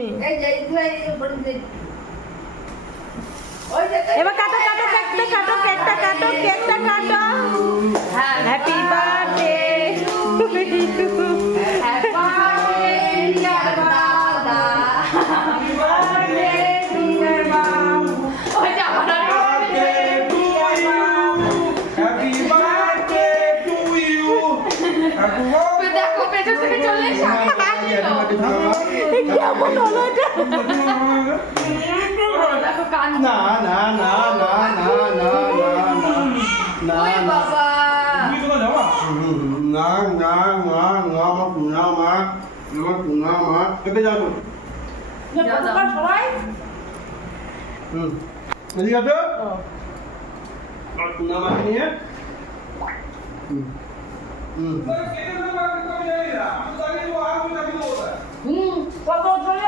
তুমি? এই যে এবার কাটো কাটো কেকটা কাটো হ্যাপি বার্থডে টু ইউ দেখো পেছন থেকে চলে এসে কেমন হলো এটা? দেখো কান না না না না না না না না ওই বাবা না না না না না মা না মা কেটে যাবো সবাই এদিকে আসো না মা নিয়ে কত চলে